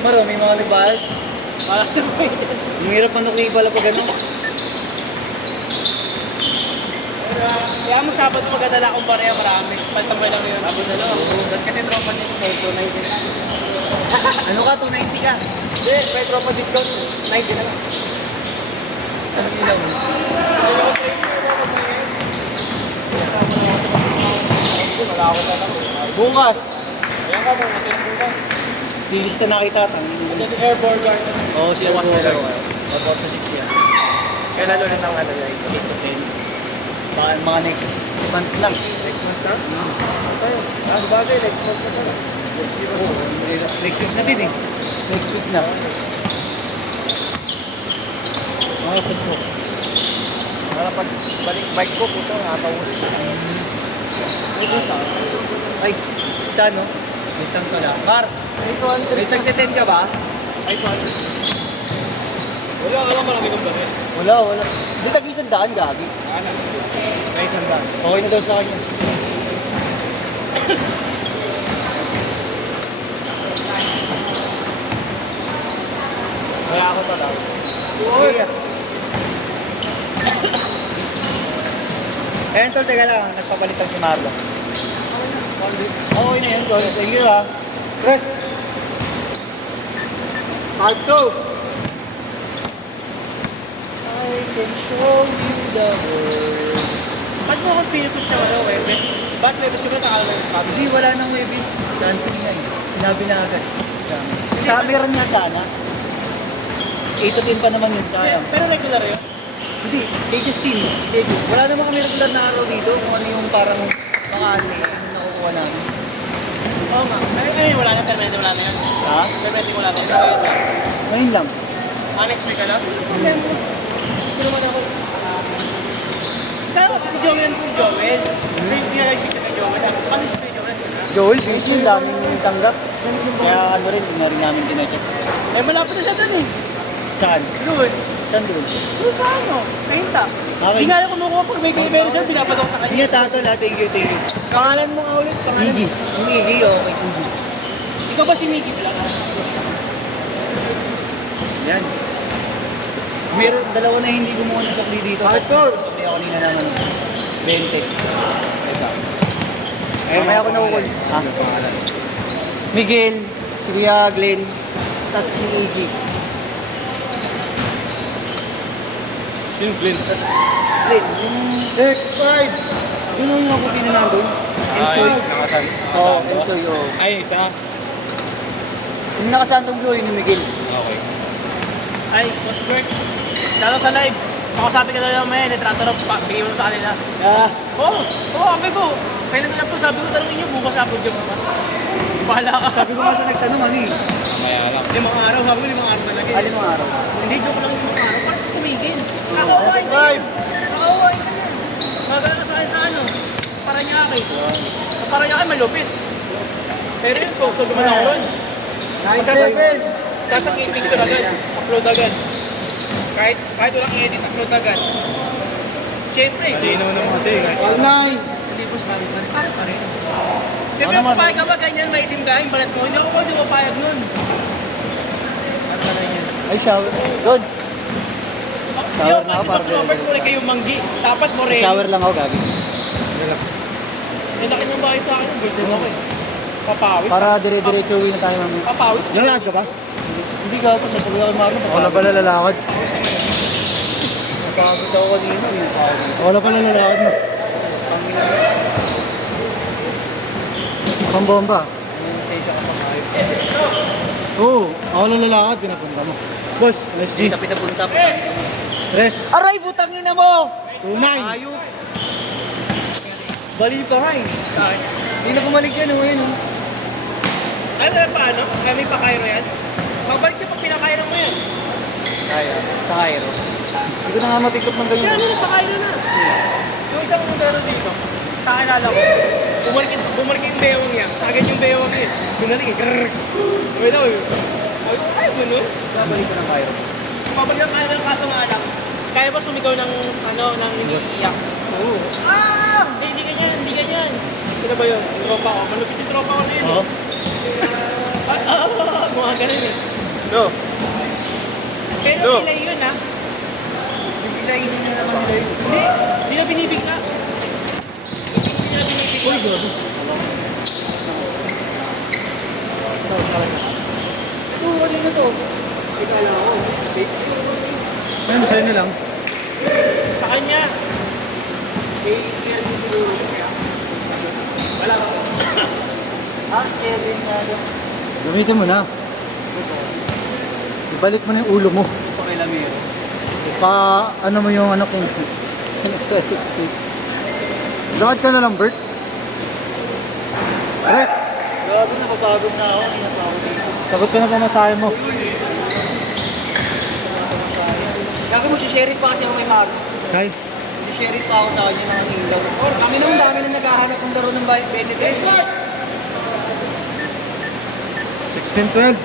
Maro, may mga libayad. Ang hirap manukli pala pag ano. Kaya mo Sabado magdadala akong barya marami. Pantambay lang yun. Sabado na lang. Ba't kasi tropa niya sa Peso, 90 na. Ano ka, 290 ka? Hindi, may tropa discount. 90 na lang. Anong ilaw mo? Wala ako sa lang. Bukas. Ayan ka mo, masilang bukas. Lilis na nakita. Ito yung airborne guard. Oo, sila Bukas po. na lang. About to 6 yan. Kailan ulit ang ano niya ito? 8 to 10. Mga next month lang. Next month na? Okay. Bagay, next month na pala. Next week na din eh. Next week na. Mga oras mo. Para pag balik bike ko, puto, nakatawin. Ay, isa no? Wait lang pala. Mar, may tagteten ka ba? 500. Wala, alam mo lang itong bakit. Wala. Hindi tag-isang daan, gagi. May isang daan. Okay na daw sa kanya. Wala ako to daw. Sige. Eh, tol, teka lang. Nagpapalitan si Marlon. Okay na yan, tol. Thank you, ha. Press! Part 2! I can show you the world. Ba't mo akong pinutos niya ano, Webes? Ba't Webes yung nakakalala yung sabi? Hindi, wala nang webis. Dancing niya eh. Sinabi na agad. Sa meron niya sana. 8 to 10 pa naman yun, sayang. Pero regular yun. Hindi, they just team. Schedule. Wala namang kami regular na araw dito kung ano yung parang mga ano yung nakukuha namin. Oo nga. Ay, wala na, permanente wala na yan. Ha? Permanente wala na yan. Ngayon lang. Ngayon lang. Next week ka lang? Hindi naman ako. Kaya kasi si Joel po, Joel. Pinag-ibig kay Joel. Ano si Joel? Joel, busy. Ang daming tanggap. Kaya ano rin, hindi na rin namin tinecheck. Eh, malapit na siya dun eh. Saan? Doon. Saan doon? Doon sa ano? Sa Hinta. Okay. Hindi nga lang kumukuha pag may meron siya, pinapadok sa kanya. Hindi na tatol ha. Thank you. Pangalan mo nga ulit, pangalan. Iggy. Yung Iggy, okay. Iggy. Ikaw ba si Miggy Vlog? Yan. Meron, dalawa na hindi gumawa ng sukli dito. Arthur! Sukli ako kanina naman. 20. Ito. Ayun, may ako nakukul. Ha? Miguel, si Kuya Glenn, tapos si Iggy. Yung Glenn. Tapos, Glenn, yung 6'5". Yun ang nakukuti na nandun. Ensoy. Nakasan. Oo, Ensoy, oo. Ay, isa. Yung nakasantong blue, yun yung Miguel. Okay. Ay, Boss Bert. Lalo sa live. Makasabi ka na lang may nitrato bigay mo sa kanila. Oo, sabi ko. Kailan na lang po, sabi ko tanongin niyo, bukas ako dyan mga. Bahala ka. Sabi ko nga sa nagtanong, ano eh? Maya lang. 5 araw, sabi ko 5 araw talaga. Alin mo araw? Hindi, joke lang 5 araw. Parang tumigil. Nakaway ka yan. Nakaway ka yan. Magana sa akin sa ano? Paranaque. Sa Paranaque malupit. Pero yun, so naman ako ron. Tapos ang ibig ko agad, upload agad. Kahit walang edit, upload agad. Siyempre. Hindi naman naman kasi. Online! Hindi po, pare. Siyempre, kung papayag ka ba, ganyan, maitim ka, yung balat mo. Hindi ako di mapayag nun. Ay, shower. Good. Yo, Shower na ako kasi para mas Robert mo rin kayo manggi. Tapos mo rin. shower lang ako, gagi. Eh, laki ng bahay sa akin. Golden ako eh. Papawis. Para dire-diretso uwi na tayo mamaya. Papawis. Lalakad ka ba? Hindi ka ako, sasabihin ako Marlon. Ako na pala lalakad. Nakakagod ako kanina. Ako na pala lalakad mo. Pambomba. Oo, ako na lalakad, pinapunta mo. Boss, let's Hindi G. na pinapunta pa. Tres. Aray, butang ina mo! Tunay. Ayup! Bali pa nga eh. Hindi na bumalik yan, oh, yun. Ano na paano? Kami pa Cairo yan? Magbalik ka pag pinakairo mo yan. Kaya. Sa Cairo. Hindi ko na nga matikop ng Siya ganyan. ano na pakairo na. Yung isang mundaro dito, nakakilala ko. Bumalik yung bewang niya. Agad yung bewang niya. Bumalik eh. Grrrr. Wait ako yun. Ayaw mo nun? Babalik ko ng Cairo. Pabalik ang Cairo ng kaso nga lang. Kaya ba sumigaw ng hindi iyak? Oo. Ah! Hindi ganyan, hindi ganyan. Sino ba yun? Tropa ko. Malupit yung tropa ko na yun. Oo. Mga ganun eh. No. Pero No. nilay yun ha. Yung pinainin na naman nila yun. Hindi na binibigla. Hindi na binibigla. Uy, gabi. Ito, ano na to? Ikala ko. Ayun, sa'yo na lang. Sa kanya. Wala ba? Ah, Kevin nga doon. Gamitin mo na. Ibalik mo na yung ulo mo. Pakilamero. Pa, ano mo yung ano kung aesthetic state. Lakad ka na lang, Bert. Rest. Grabe, napapagod na ako. Hindi na pa ako dito. Sagot ka na pamasahe mo. Kaya mo, si-share pa kasi ako kay Mario. Kay? Si-share pa ako sa kanya ng ilaw. Or kami naman dami na naghahanap ng laro ng 23. 16-12.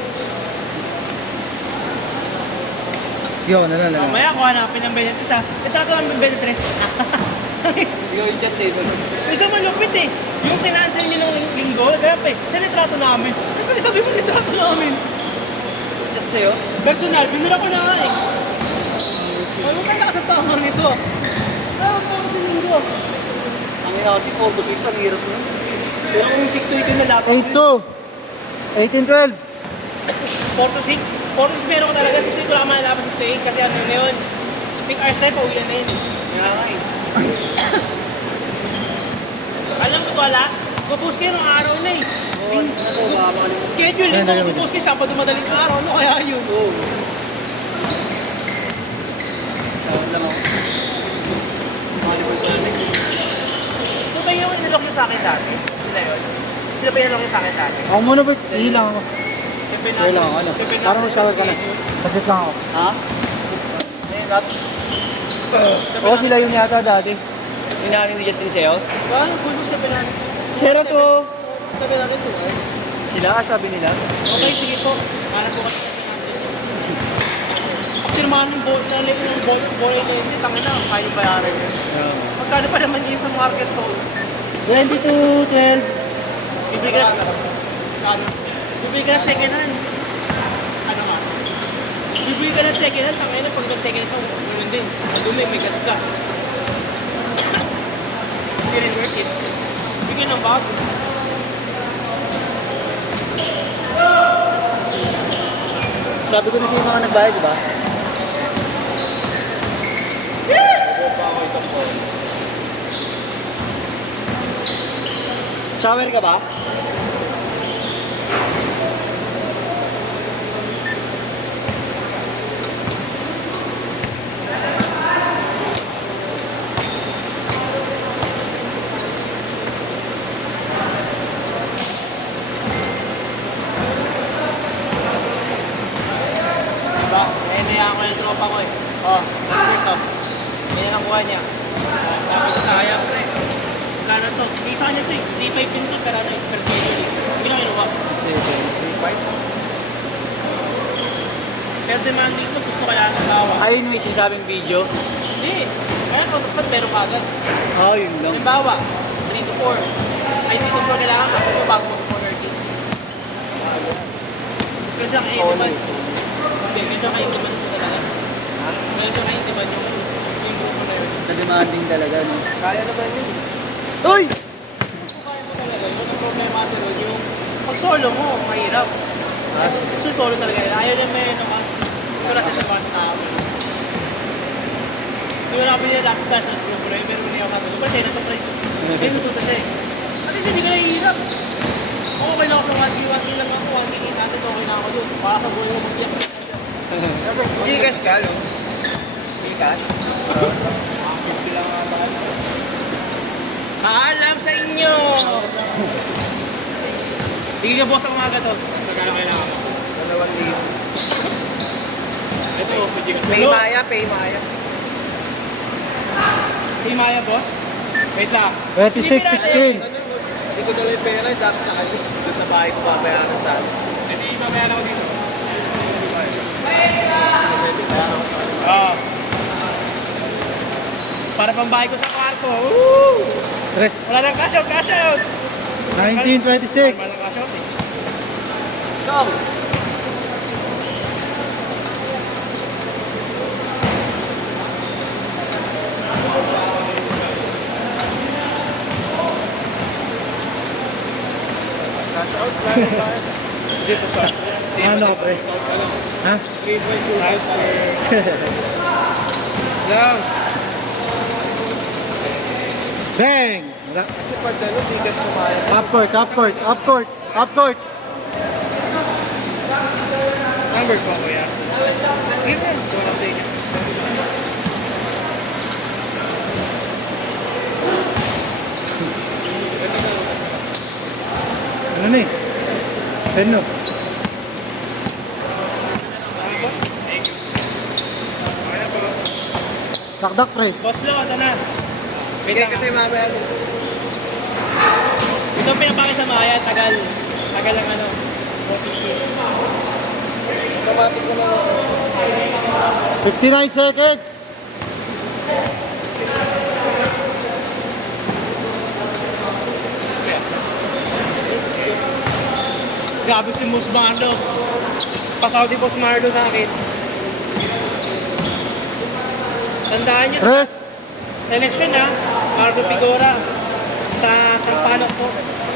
Yo, na lang. Mamaya kung hanapin ng 23 ha. Ito ito ang 23. Ikaw yung chat table. Isa malupit eh. Yung kinansel niyo ng linggo, kaya pa eh. Sa litrato namin. Pero sabi mo litrato namin. Chat sa'yo? Personal, binura ko na nga eh. Ay, maganda ka sa tama nito. Pero mo kasi linggo. Ang ina kasi photo 6, ang hirap nun. Pero kung 6 to 8 na laptop. 8-2. 18-12. 4 to 6. 4 to 6 meron ko talaga. 6 ko lang malalaman 6 to 8 kasi ano na yun. Think hours tayo, pauwian na yun eh. Kaya nga eh. Alam ko wala. Pupost kayo ng araw na eh. Oo, ano to, baka makalimutan. Schedule Ayun, eh. ayun. Pupost kayo Sabado madaling araw. Ano kaya yun? Oo. Tawag lang ako. Makalimutan na next. Ito ba yung nilok nyo sa akin dati? Sila yun? Sila ba yung nilok nyo sa akin dati? Ako muna boys, ihilang ako. Sure lang ako, ano? Pepe Para mag-shower ka na. Saglit lang ako. Ha? Ayun, Raps. Oo, sila yun yata dati. Yung nanin ni Justin sa'yo. Ba? Kulo sa pinanay. Zero to. Sabi natin to. Sila, sabi nila. Okay, sige po. Hanap po kasi pirmahan ng boy na hindi, tanga na, kaya bayaran yun. Magkano pa naman yun sa market to? 22-12. Bibili ka na, bibili ka na second hand. Ano nga? Bibili ka na second hand, tanga na, pag nag-second hand, ganun din. Madumi, may gas-gas. Hindi rin worth it. Bigyan ng bago. Sabi ko na sa mga nagbayad, di ba? Shower ka ba? Diba? Eh, nayaan ko yung tropa ko eh. Oh, last week up. Yan ang kuha niya. Sabi ko sayang pre. Kano to? Hindi sa kanya to eh. 3.5 din to, pero ano eh, per kilo eh. Hindi ko kinuha. 7, 3, 5. Pero demanding to, gusto kaya ng tawa. Ayun, may sinasabing video. Hindi. Kaya kung dapat meron ka agad. Oo, yun lang. Halimbawa, 3 to 4. Ay, 3 to 4 kailangan ka. Kung bago mag-430. Pero siya kayo naman. Kasi siya kayo naman po talaga. Kaya siya kayo naman yung grupo na yun. Na-demanding talaga, no? Kaya naman yun. Uy! Kung kaya mo talaga, yun ang problema kasi ron, yung pag solo mo, mahirap. Solo talaga yun. Ayaw niya may naman. Ito na sa naman ng tao. Hindi ko na pinilapit tayo sa grupo na yun, pero hindi ako sabi ko, kasi ito pre. Hindi mo tusan siya eh. At least hindi ka nahihirap. Ako okay lang ako sa 1K lang ako, 1K natin, okay na ako yun. Para sa buhay mo mag-iyak. Gcash ka, no? Gcash? Paalam sa inyo! Sige ka boss ang umaga to. Magkano kailangan mo? 2,000. Ito, pwede ka. Pay Maya, Pay Maya. Hey Maya boss. Wait lang. 26-16. Hindi ko dala yung pera, dapat sa kanya. Doon sa bahay ko babayaran sa akin. Hindi mamaya na ako dito. Para pambahay ko sa kwarto. Woo! Rest. Wala nang cash out, cash out! 19-26. Wala nang cash out eh. Come! Dito sa... Ano ka, pre? Ha? Lang. Bang! Wala. Kasi pag ano, bigat sumaya. Up court, up court, up court, up court. Number po, kuya. Even. Ito lang din niya. Ano na eh? Ano? Dakdak, pre. Boss Lo, ito na. Wait lang kasi mamaya. Ito ang pinapakit sa Maya, tagal. Tagal lang ano. Automatic naman ako. 59 seconds. Grabe si Mus Marlo. Pasaw di Boss Marlo sa akin. Tandaan nyo, Tres. election ha, Marlo Pigora. Sa Sampaloc po.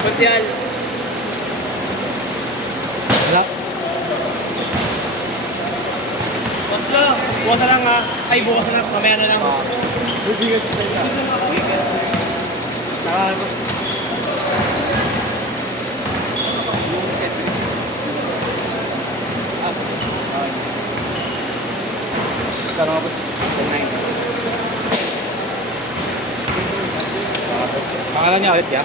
Konsyal. Wala. Boss Lo, bukas na lang ha. Ay, bukas na lang. Mamaya na lang. Pangalan niya ulit ya?